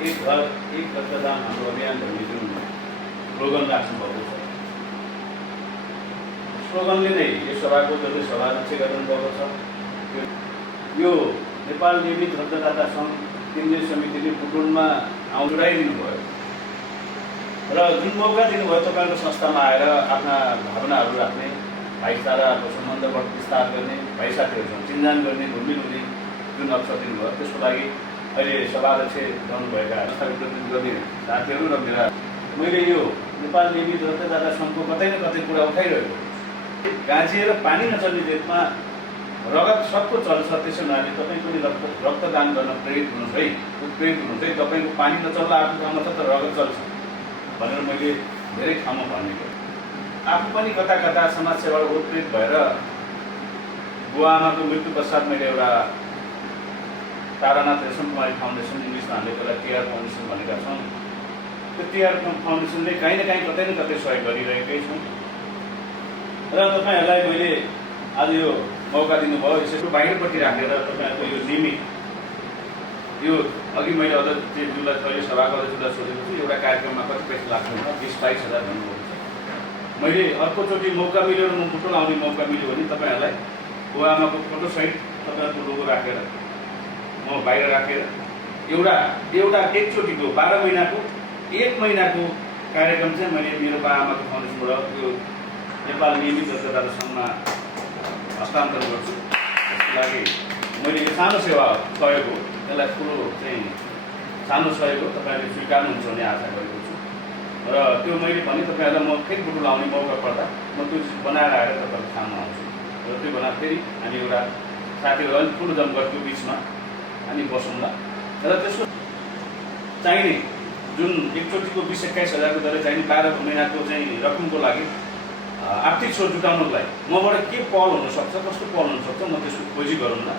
एक घर एक रक्तदान हाम्रो अभियान भन्ने जुन स्लोगन राख्नुभएको छ, स्लोगनले नै यो सभाको जसले सभाध्यक्ष गर्नुभएको छ, यो नेपाल नियमित रक्तदाता सङ्घ केन्द्रीय समितिले पुटुलमा जोडाइदिनु भयो र जुन मौका दिनुभयो तपाईँको संस्थामा आएर आफ्ना भावनाहरू राख्ने, भाइचाराको सम्बन्ध विस्तार गर्ने, भाइ साथीहरूसँग चिन्जान गर्ने, घुलमिल हुने जुन अवसर दिनुभयो, त्यसको लागि अहिले सभाध्यक्ष रहनुभएका संस्थाको प्रतिनिधित्व गर्ने साथीहरू र मैले यो नेपाल नियमित रक्तदाता सङ्घको कतै न कतै कुरा उठाइरहेको गाँजिएर पानी नचल्ने देशमा रगत सबको चल्छ, त्यसो हुनाले तपाईँ पनि रक्तदान गर्न प्रेरित हुनुहोस् है, उत्प्रेरित हुनुहोस् है। तपाईँको पानी नचल्ला आफ्नो ठाउँमा छ तर रगत चल्छ भनेर मैले धेरै ठाउँमा भन्ने गरेँ। आफू पनि कता कता समाजसेवाबाट उत्प्रेरित भएर बुवा आमाको मृत्यु पश्चात मैले एउटा तारानाथ रेशम कुमारी फाउन्डेसन, इङ्ग्लिसमा हामीले त्यसलाई टिआर फाउन्डेसन भनेका छौँ, त्यो टिआर फाउन्डेसनले कहीँ न कहीँ कतै न कतै सहयोग गरिरहेकै छौँ र तपाईँहरूलाई मैले आज यो मौका दिनुभयो। यसरी बाहिरपट्टि राखेर तपाईँहरूको यो निमित यो अघि मैले अध्यक्षज्यूलाई कहिले सभाको अध्यक्षज्यूलाई सोधेको छु, एउटा कार्यक्रममा कति पैसा लाग्छ भने 20-22 हजार भन्नुभएको छ। मैले अर्कोचोटि मौका मिल्यो र म पुटुल आउने मौका मिल्यो भने तपाईँहरूलाई बुवा आमाको फोटोसहित तपाईँहरूको लोगो राखेर म बाहिर राखेर एउटा एकचोटिको 12 महिनाको 1 महिनाको कार्यक्रम चाहिँ मैले मेरो बा आमाको फाउन्डेसनबाट यो नेपाल नियमित रक्तदाता सङ्घमा हस्तान्तरण गर्छु। त्यसको लागि मैले यो सानो सेवा सहयोग हो, यसलाई ठुलो चाहिँ सानो सहयोग हो, तपाईँहरूले स्वीकार्नुहुन्छ भन्ने आशा गरेको छु र त्यो मैले भने तपाईँहरूलाई म फेरि पुटुल आउने मौका पर्दा म त्यो चिज बनाएर आएर तपाईँहरूको सामु आउँछु र त्यो भन्दा फेरि हामी एउटा साथीहरू अलिक ठुलो जमघटको बिचमा हामी बसौँला र त्यसको चाहिने जुन एकचोटिको 20-21 हजारको दरले चाहिने 12 महिनाको चाहिँ रकमको लागि आर्थिक स्रोत जुटाउनुलाई मबाट के पहल हुनसक्छ, कस्तो पहल हुनसक्छ, म त्यसको खोजी गरौँला।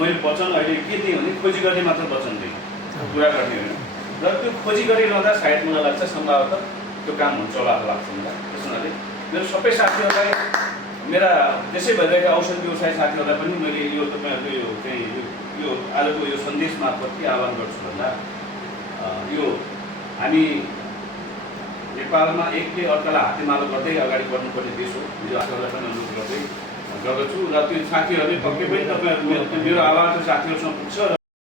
मैले वचन अहिले के दिएँ भने खोजी गर्ने मात्र वचन दिएँ, पुरा गर्ने होइन। र त्यो खोजी गरिरहँदा सायद मलाई लाग्छ सम्भवतः त्यो काम हुन्छ होला लाग्छ मलाई। त्यस हुनाले मेरो सबै साथीहरूलाई, मेरा त्यसै भइरहेका औषध व्यवसाय साथीहरूलाई पनि मैले यो तपाईँहरूको यो चाहिँ यो आजको यो सन्देश मार्फत के आह्वान गर्छु भन्दा यो हामी नेपालमा एकले अर्कालाई हातेमालो गर्दै अगाडि बढ्नुपर्ने देश हो, यो आशालाई पनि अनुरोध गर्दै गर्दछु र त्यो साथीहरूले पक्कै पनि तपाईँहरू मेरो आवाज साथीहरूसँग पुग्छ र